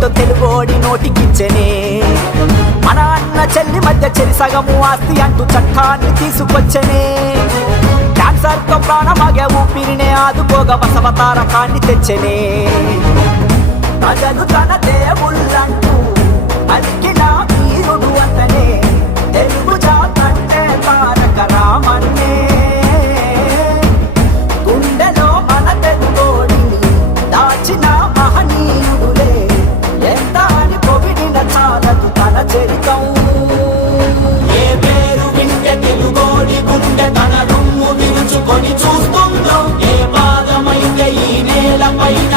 ఏంటో తెలుగోడి నోటికిచ్చనే. మన అన్న చెల్లి మధ్య చెరి సగము ఆస్తి అంటూ చట్టాన్ని తీసుకొచ్చనే. క్యాన్సర్ తో ప్రాణమాగే ఊపిరినే ఆదుకోగా బసవతారకాన్ని తెచ్చనే. ప్రజలు తన దేవుళ్ళంటూ అలికిన వీరుడు అతనే. తెలుగు జాతంటే తారక రామన్నే. గుండెలో మన తెలుగోడిని దాచిన మహనీయుడులే. ఎంత అని పొగిడిన చాలదు తన చరితం. ఏ పేరు వింటే తెలుగోడి గుండె తన రొమ్ము విరుచుకొని చూస్తుందో. ఏ పాదమైతే ఈ నేల పైన